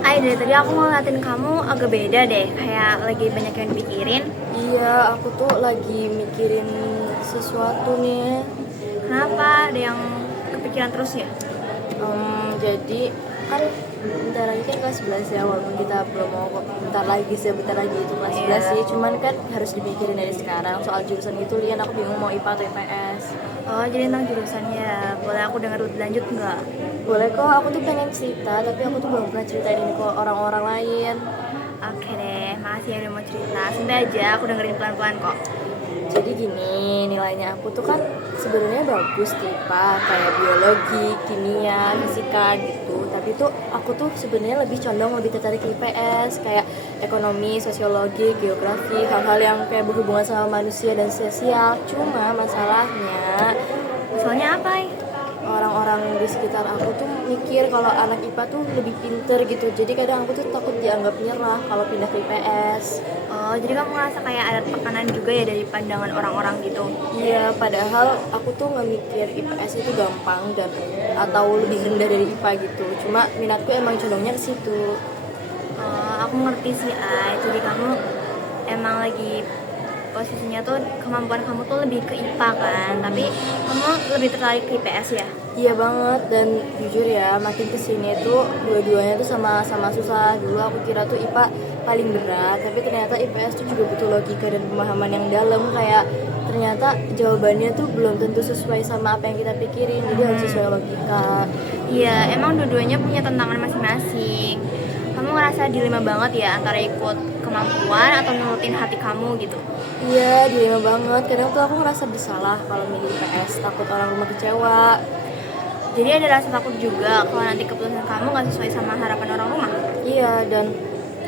Ay, dari tadi aku ngeliatin kamu agak beda deh, kayak lagi banyak yang dipikirin. Iya, aku tuh lagi mikirin sesuatu nih. Kenapa? Ada yang kepikiran terus ya? Jadi kan bentar lagi kan kelas 11 ya, walaupun kita belum mau bentar lagi itu kelas 11 Iya. sih. Cuman kan harus dipikirin dari sekarang soal jurusan itu, Lian, aku bingung mau IPA atau IPS. Oh, jadi tentang jurusannya. Boleh aku dengar lebih lanjut nggak? Boleh kok, aku tuh pengen cerita, tapi aku tuh belum pernah ceritain ini ke orang-orang lain. Oke deh, makasih ya udah mau cerita. Santai aja, aku dengerin pelan-pelan kok. Jadi gini, nilainya aku tuh kan sebenarnya bagus di IPA, kayak biologi, kimia, fisika gitu. Tapi tuh aku tuh sebenarnya lebih tertarik ke IPS, kayak ekonomi, sosiologi, geografi, hal-hal yang kayak berhubungan sama manusia dan sosial. Cuma masalahnya Soalnya apa, Ay? orang-orang di sekitar aku tuh mikir kalau anak IPA tuh lebih pinter gitu. Jadi kadang aku tuh takut dianggap nyerah kalau pindah ke IPS. Oh, jadi kamu ngerasa kayak ada tekanan juga ya dari pandangan orang-orang gitu? Iya, padahal aku tuh nggak mikir IPS itu gampang dan atau lebih rendah dari IPA gitu. Cuma minatku emang condongnya ke situ. Aku ngerti sih, Ay. Jadi kamu emang lagi posisinya tuh kemampuan kamu tuh lebih ke IPA kan, tapi kamu lebih tertarik ke IPS ya? Iya banget, dan jujur ya makin kesini tuh dua-duanya tuh sama-sama susah. Dulu aku kira tuh IPA paling berat, tapi ternyata IPS tuh juga butuh logika dan pemahaman yang dalam. Kayak ternyata jawabannya tuh belum tentu sesuai sama apa yang kita pikirin, jadi harus sesuai logika. Iya, emang dua-duanya punya tantangan masing-masing. Kamu ngerasa dilema banget ya antara ikut kemampuan atau nurutin hati kamu gitu? Iya, dilema banget. Kadang tuh aku ngerasa bersalah kalau milih IPS, takut orang rumah kecewa. Jadi ada rasa takut juga kalau nanti keputusan kamu gak sesuai sama harapan orang rumah? Iya, dan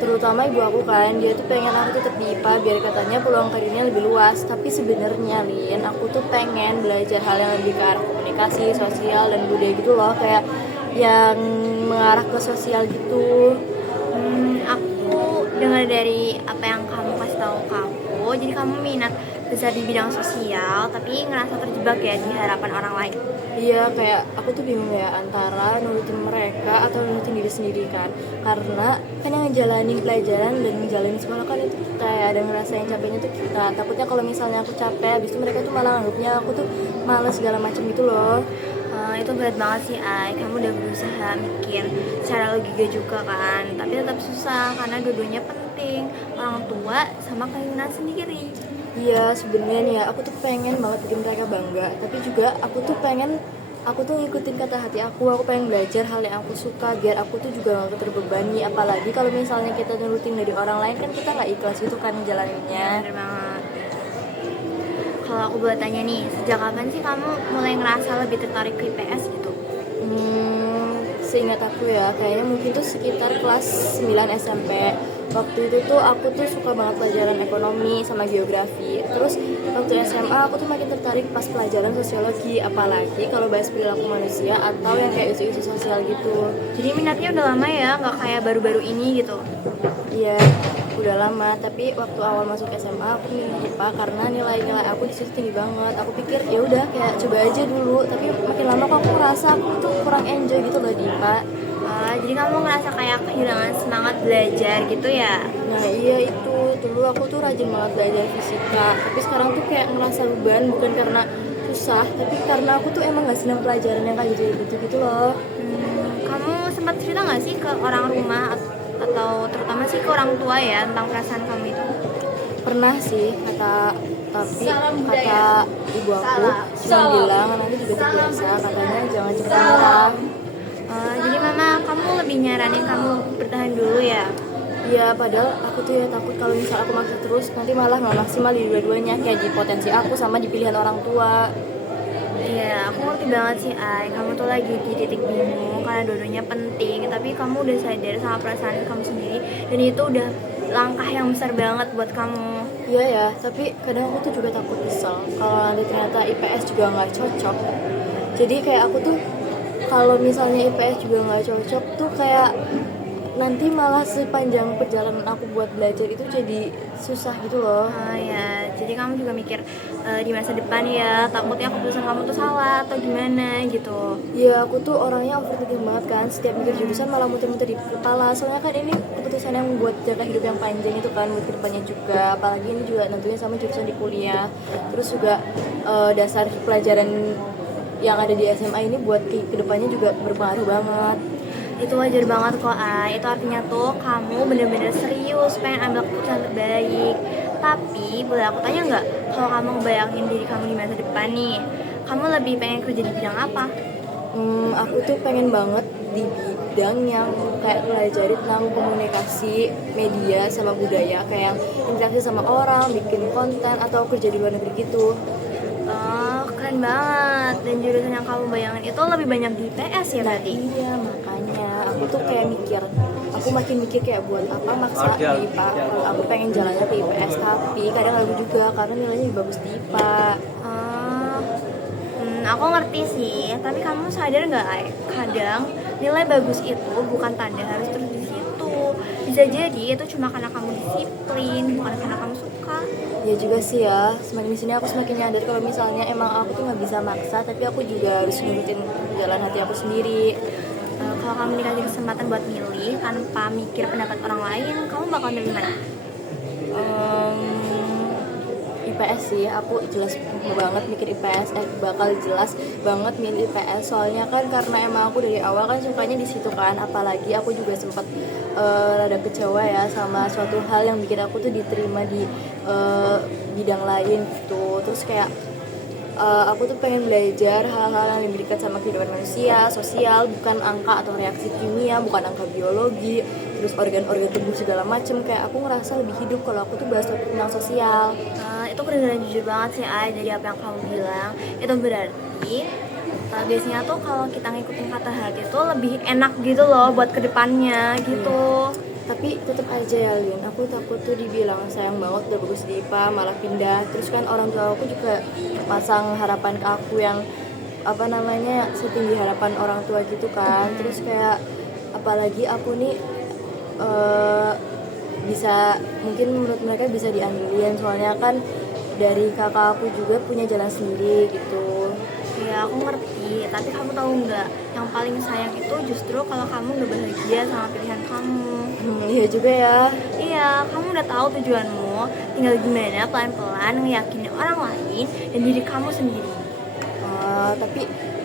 terutama ibu aku kan, dia tuh pengen aku tetap di IPA biar katanya peluang karirnya lebih luas. Tapi sebenarnya, Lin, aku tuh pengen belajar hal yang lebih ke arah komunikasi, sosial, dan budaya gitu loh. Kayak yang mengarah ke sosial gitu. Aku dengar dari apa yang kamu kasih tahu ke aku, jadi kamu minat besar di bidang sosial, tapi ngerasa terjebak ya di harapan orang lain. Iya, kayak aku tuh bingung ya antara nurutin mereka atau nurutin diri sendiri kan. Karena kan yang ngejalanin pelajaran dan ngejalanin sekolah kan itu kita ya, ada ngerasain capeknya tuh kita. Takutnya kalau misalnya aku capek, habis itu mereka tuh malah nganggapnya aku tuh males segala macam gitu loh. Itu berat banget sih, Ay. Kamu udah berusaha mikir secara logika juga kan, tapi tetap susah karena dua-duanya penting, orang tua sama keinginan sendiri. Iya, sebenarnya nih ya, aku tuh pengen banget bikin mereka bangga. Tapi juga aku tuh ngikutin kata hati aku pengen belajar hal yang aku suka biar aku tuh juga gak terbebani. Apalagi kalau misalnya kita nurutin dari orang lain kan kita nggak ikhlas gitu kan jalaninnya. Bener banget. Kalau aku boleh tanya nih, sejak kapan sih kamu mulai ngerasa lebih tertarik ke IPS gitu? Seingat aku ya, kayaknya mungkin tuh sekitar kelas 9 SMP. Waktu itu tuh aku tuh suka banget pelajaran ekonomi sama geografi. Terus waktu SMA aku tuh makin tertarik pas pelajaran sosiologi, apalagi kalau bahas perilaku manusia atau yang kayak isu-isu sosial gitu. Jadi minatnya udah lama ya, nggak kayak baru-baru ini gitu? Iya, udah lama, tapi waktu awal masuk SMA aku milih IPA karena nilai-nilai aku di situ tinggi banget. Aku pikir ya udah kayak coba aja dulu, tapi makin lama kok aku ngerasa aku tuh kurang enjoy gitu loh di IPA. Jadi kamu ngerasa kayak kehilangan semangat belajar gitu ya? Nah iya itu, dulu aku tuh rajin banget belajar fisika, tapi sekarang tuh kayak ngerasa beban bukan karena susah, tapi karena aku tuh emang gak senang pelajaran yang kayak gitu-gitu loh. Kamu sempat cerita nggak sih ke orang rumah atau terutama sih ke orang tua ya tentang perasaan kamu itu? Pernah sih, kata ibu aku cuma bilang nanti juga terbiasa, katanya jangan cepat menyerah. Jadi mama kamu lebih nyaranin kamu bertahan dulu ya? Iya, padahal aku tuh ya takut kalau misal aku maksa terus nanti malah nggak maksimal di dua-duanya, kayak di potensi aku sama di pilihan orang tua. Iya, aku ngerti banget sih, Ay. Kamu tuh lagi di titik bingung karena dua-duanya penting, tapi kamu udah sadar sama perasaan kamu sendiri dan itu udah langkah yang besar banget buat kamu. Iya ya, tapi kadang aku tuh juga takut nyesel kalau nanti ternyata IPS juga nggak cocok. Jadi kayak aku tuh kalau misalnya IPS juga nggak cocok tuh kayak nanti malah sepanjang perjalanan aku buat belajar itu jadi susah gitu loh. Ya, jadi kamu juga mikir di masa depan ya, takutnya keputusan kamu tuh salah atau gimana gitu. Ya aku tuh orangnya overthinking banget kan, setiap mikir jurusan malah muter-muter di kepala. Soalnya kan ini keputusan yang buat jangka hidup yang panjang itu kan, buat kedepannya juga. Apalagi ini juga tentunya sama jurusan di kuliah. Terus juga dasar pelajaran yang ada di SMA ini buat kedepannya juga berpengaruh banget. Itu wajar banget kok, itu artinya tuh kamu bener-bener serius pengen ambil keputusan terbaik. Tapi boleh aku tanya nggak, kalau kamu ngebayangin diri kamu di masa depan nih, kamu lebih pengen kerja di bidang apa? Aku tuh pengen banget di bidang yang kayak pelajari tentang komunikasi, media, sama budaya, kayak yang interaksi sama orang, bikin konten, atau kerja di luar negeri gitu. Oh, keren banget. Dan jurusan yang kamu bayangin itu lebih banyak di IPS ya berarti? Iya, makanya aku tuh kayak mikir, aku makin mikir kayak buat apa maksa di IPA, kalau aku pengen jalannya ke IPS, tapi kadang ragu juga karena nilainya lebih bagus di IPA. Oh, aku ngerti sih, tapi kamu sadar nggak, Ay? Kadang nilai bagus itu bukan tanda harus terus di situ. Bisa jadi itu cuma karena kamu disiplin, bukan karena kamu suka. Ya juga sih ya, semakin di sini aku semakin nyadar kalau misalnya emang aku tuh nggak bisa maksa, tapi aku juga harus nurutin jalan hati aku sendiri. Kalau kamu dikasih kesempatan buat milih tanpa mikir pendapat orang lain, kamu bakal milih mana? IPS sih, aku jelas banget mikir IPS, bakal jelas banget milih IPS. Soalnya kan karena emang aku dari awal kan sukanya di situ kan, apalagi aku juga sempat rada kecewa ya sama suatu hal yang bikin aku tuh diterima di bidang lain gitu. Terus kayak aku tuh pengen belajar hal-hal yang lebih dekat sama kehidupan manusia, sosial, bukan angka atau reaksi kimia, bukan angka biologi, terus organ-organ tubuh segala macem. Kayak aku ngerasa lebih hidup kalau aku tuh bahas tentang sosial. Itu kedengeran jujur banget sih, Ay, dari apa yang kamu bilang. Itu berarti biasanya tuh kalau kita ngikutin kata hati tuh lebih enak gitu loh buat kedepannya gitu. Tapi tetap aja ya Lin, aku takut tuh dibilang sayang banget udah bagus di IPA malah pindah. Terus kan orang tua aku juga pasang harapan ke aku yang apa namanya setinggi harapan orang tua gitu kan. Terus kayak apalagi aku nih bisa, mungkin menurut mereka bisa diandelin, soalnya kan dari kakak aku juga punya jalan sendiri gitu. Ya aku ngerti, tapi kamu tahu nggak, yang paling sayang itu justru kalau kamu nggak bahagia sama pilihan kamu. Iya juga ya. Iya, kamu udah tahu tujuanmu, tinggal gimana pelan-pelan ngeyakinin orang lain dan diri kamu sendiri. Tapi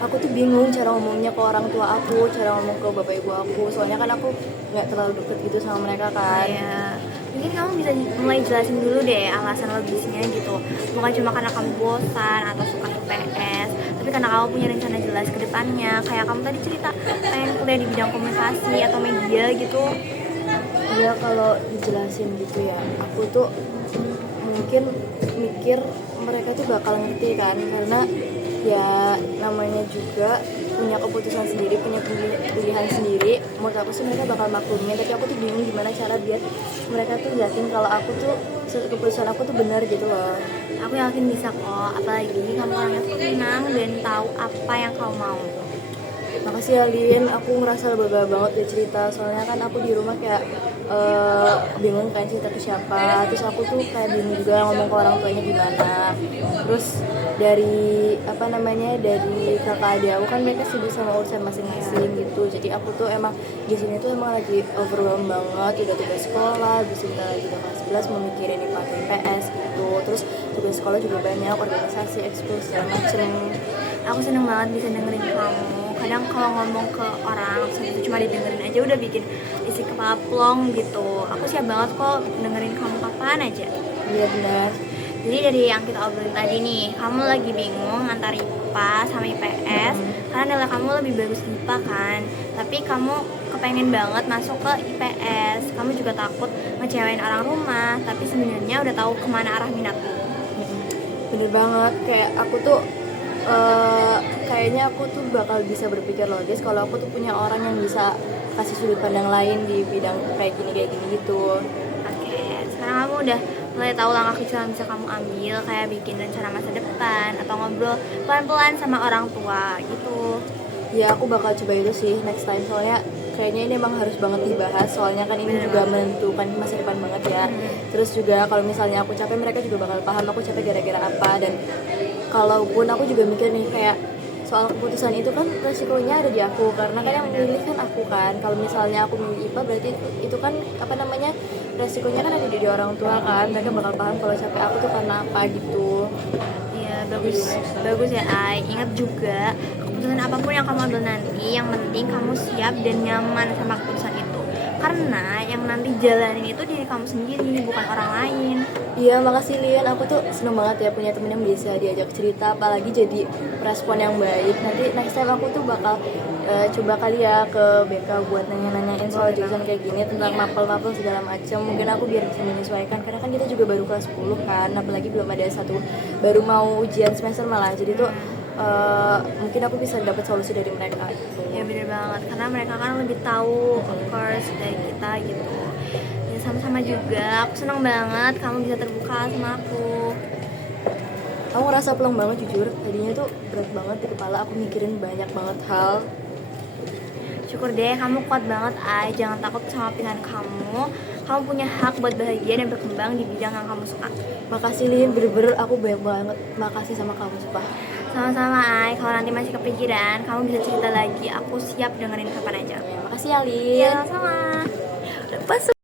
aku tuh bingung cara ngomongnya ke orang tua aku, cara ngomong ke bapak ibu aku, soalnya kan aku nggak terlalu deket gitu sama mereka kan. Ya, mungkin kamu bisa mulai jelasin dulu deh alasan logisnya gitu. Bukan cuma karena kamu bosan atau suka IPS, tapi karena kamu punya rencana jelas ke depannya. Kayak kamu tadi cerita pengen kuliah di bidang komunikasi atau media gitu. Iya, kalau dijelasin gitu ya, aku tuh mungkin mikir mereka tuh bakal ngerti kan, karena ya namanya juga punya keputusan sendiri, punya pilihan sendiri. Menurut aku sih mereka bakal maklumin, tapi aku tuh bingung gimana cara biar mereka tuh yakin kalau aku tuh keputusan aku tuh benar gitu loh. Aku yakin bisa kok, apalagi kamu orangnya tenang dan tahu apa yang kamu mau. Makasih ya Lin, aku ngerasa lega banget udah cerita. Soalnya kan aku di rumah kayak bingung kan cerita ke siapa. Terus aku tuh kayak bingung juga ngomong ke orang tuanya gimana. Terus dari apa namanya, dari kakak adik aku kan mereka sibuk sama urusan masing-masing gitu. Jadi aku tuh emang di sini tuh emang lagi overwhelmed banget, udah tugas sekolah, habis itu lagi udah kelas 11 mau mikirin IPA IPS gitu. Terus tugas sekolah juga banyak, organisasi, ekskul segala macem. Aku seneng banget bisa dengerin kamu. Kadang kalau ngomong ke orang itu cuma didengerin aja udah bikin isi kepala plong gitu. Aku siap banget kok dengerin kamu kapan aja. Iya benar. Jadi dari yang kita obrolin tadi nih, kamu lagi bingung antara IPA sama IPS karena nilai kamu lebih bagus di IPA kan. Tapi kamu kepengen banget masuk ke IPS. Kamu juga takut ngecewain orang rumah, tapi sebenarnya udah tahu kemana arah minatmu. Bener banget, kayak aku tuh kayaknya aku tuh bakal bisa berpikir logis kalau aku tuh punya orang yang bisa kasih sudut pandang lain di bidang kayak gini gitu. Oke, sekarang kamu udah mulai tahu langkah kecil yang bisa kamu ambil, kayak bikin rencana masa depan atau ngobrol pelan-pelan sama orang tua gitu. Ya aku bakal coba itu sih next time, soalnya kayaknya ini emang harus banget dibahas, soalnya kan ini Bener juga banget. menentukan masa depan banget ya. Terus juga kalau misalnya aku capek, mereka juga bakal paham aku capek gara-gara apa. Dan kalaupun aku juga mikir nih kayak soal keputusan itu kan resikonya ada di aku, karena kan yang memilih kan aku kan. Kalau misalnya aku milih IPA berarti itu kan apa namanya, resikonya kan ada di orang tua kan, mereka bakal paham kalau capek aku tuh karena apa gitu. Iya, bagus bagus ya Ai. Ingat juga, keputusan apapun yang kamu ambil nanti, yang penting kamu siap dan nyaman sama keputusan itu. Karena yang nanti jalanin itu diri kamu sendiri, bukan orang lain. Iya, makasih Lian. Aku tuh seneng banget ya punya temen yang bisa diajak cerita, apalagi jadi respon yang baik. Nanti next time aku tuh bakal coba kali ya ke BK buat nanya-nanyain soal jurusan kayak gini, tentang mapel-mapel segala macam. Mungkin aku biar bisa menyesuaikan, karena kan kita juga baru kelas 10 kan, apalagi belum ada satu, baru mau ujian semester malah. Jadi tuh mungkin aku bisa dapat solusi dari mereka gitu. Ya bener banget, karena mereka kan lebih tahu of course dari kita gitu. Ya sama-sama juga, aku senang banget kamu bisa terbuka sama aku. Aku ngerasa plong banget jujur, tadinya tuh berat banget di kepala, aku mikirin banyak banget hal. Syukur deh, kamu kuat banget Ai. Jangan takut sama pilihan kamu. Kamu punya hak buat bahagia dan berkembang di bidang yang kamu suka. Makasih Lin, bener-bener aku banyak banget makasih sama kamu, sumpah. Sama-sama Ai, kalau nanti masih kepikiran, kamu bisa cerita lagi. Aku siap dengerin kapan aja. Ya, makasih ya Lin. Iya, sama-sama. Pas